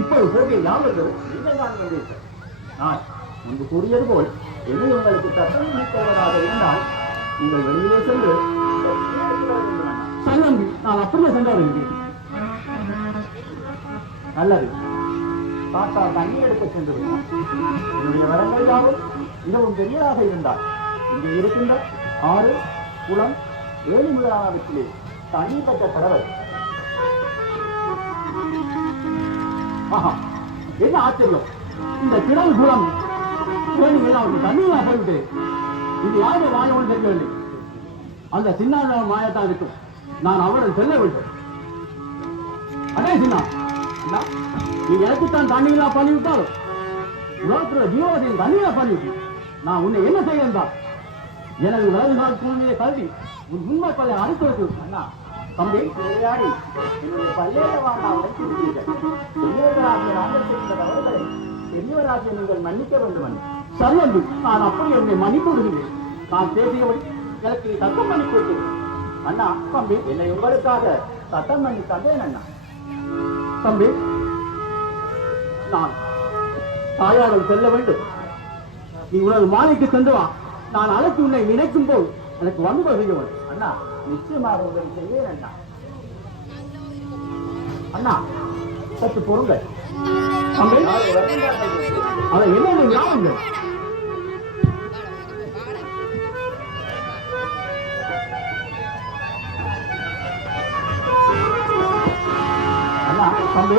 இப்போது போகை யாவர்கள் நீங்கள் தான் வந்தீர்கள். நான் முன்பு கூறியது போல் எது உங்களுக்கு சட்டம் நீக்குவதாக இருந்தால் நீங்கள் வெளியிலே சென்று சங்கம்பி நான் அப்படியே சென்று வருகிறேன். நல்லது. தாத்தா தண்ணி எடுக்க சென்று விட்டார். என்னுடைய வரங்கள் யாவும் மிகவும் பெரியதாக இருந்தால் இங்கே இருக்கின்ற ஆறு குளம் ஏழு முதலானவற்றிலே தண்ணீர் பெற்ற கடவுள். என்ன ஆச்சரியம்! இந்த கிடல் குளம் தண்ணீரா போயிட்டு இது யாரு மாயவன் தெரியவில்லை. அந்த சின்ன மாயத்தான் இருக்கும். நான் அவருடன் செல்ல வேண்டும். அதே சின்ன நீ எனக்குத்தான் தண்ணீரா பண்ணிவிட்டால் உலகத்துல ஜீவவதியின் தண்ணீரா பண்ணிவிட்டு நான் உன்னை என்ன செய்வேன் தான் எனது வலது நாள் சூழ்நிலையை கல்வி உன் உண்மை பல்லை அனுப்பி வைத்து அண்ணா தம்பி விளையாடி என்னுடைய பல்லேறவாக உழைத்து விட்டீர்கள். பெரியவராகிய நாங்கள் செய்த தவறுகளை பெரியவராகிய நீங்கள் மன்னிக்க வேண்டும் அண்ணா. சரியன்று நான் அப்படி என்னை மன்னிப்பு விடுகிறேன். நான் பேசியபடி எனக்கு சத்தம் பண்ணி கொடுத்தேன் அண்ணா. தம்பி என்னை உங்களுக்காக சத்தம் பண்ணி தந்தேன் அண்ணா. தம்பி நான் தாயாரம் செல்ல வேண்டும். நீ உனது மாலைக்கு சென்று வா. நான் அழைத்து உன்னை நினைக்கும் போது எனக்கு வந்து செய்ய வேண்டும் அண்ணா. நிச்சயமாக உதவி செய்வேன் அண்ணா. அண்ணா சற்று பொருங்கள். அதை என்ன ஞாபகம் அண்ணா. தம்பி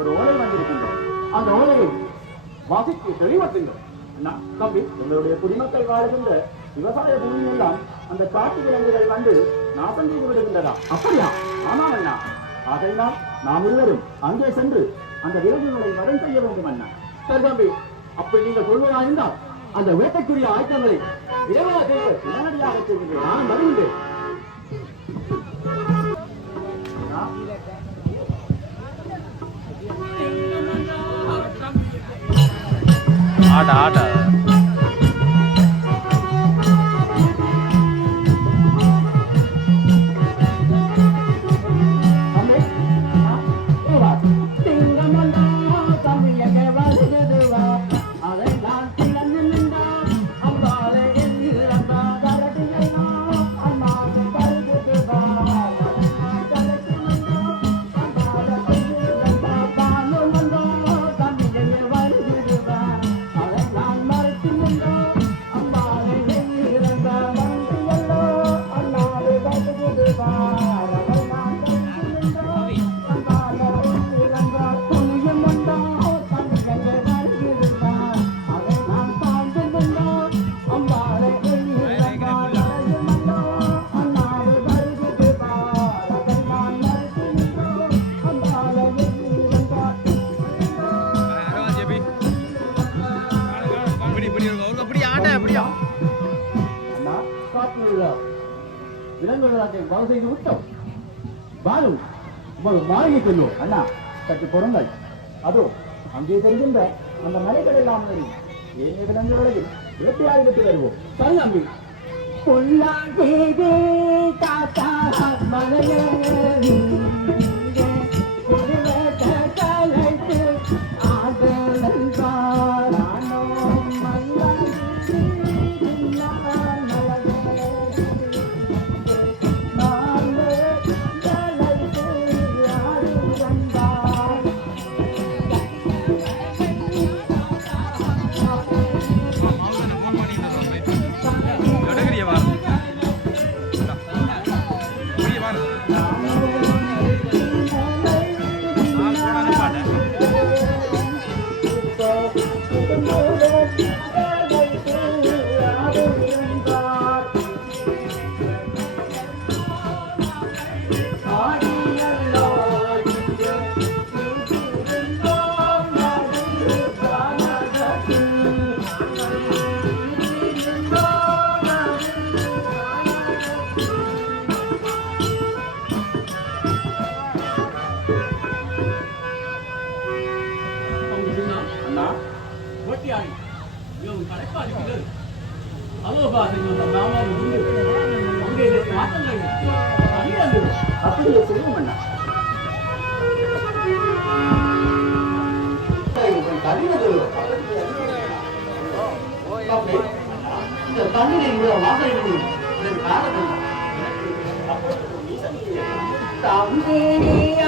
ஒரு ஓலை வந்திருக்கின்றது. அந்த ஓலையை வாசித்து தெளிவட்டுங்கள் அண்ணா. தம்பி எங்களுடைய குடிமக்கள் வாழ்கின்ற விவசாய பூமியெல்லாம் அந்த காட்டு விலங்குகள் வந்து நாசம் செய்து விடுகின்றதா? அப்படியா? ஆமாம் அண்ணா. ஆகையினால் நாம் இருவரும் அங்கே சென்று அந்த விலங்குகளை வதம் செய்ய வேண்டும் அண்ணா. சரி தம்பி, அப்படி நீங்கள் சொல்வதா இருந்தால் அந்த வேட்டைக்குரிய ஆயுதங்களை இரவாக செய்ய உடனடியாக செய்கின்றேன். நான் வருகின்றேன். ஆட்ட ஆட்ட மாளிகை செல்வோம் அண்ணா. சற்று பொருங்கள். அதோ அங்கே செல்கின்ற அந்த மலைகள் எல்லாம் ஏனைய விலங்குகளையும் வேட்டையாடிவிட்டு வருவோம். சரி அம்பி. தம்பேனே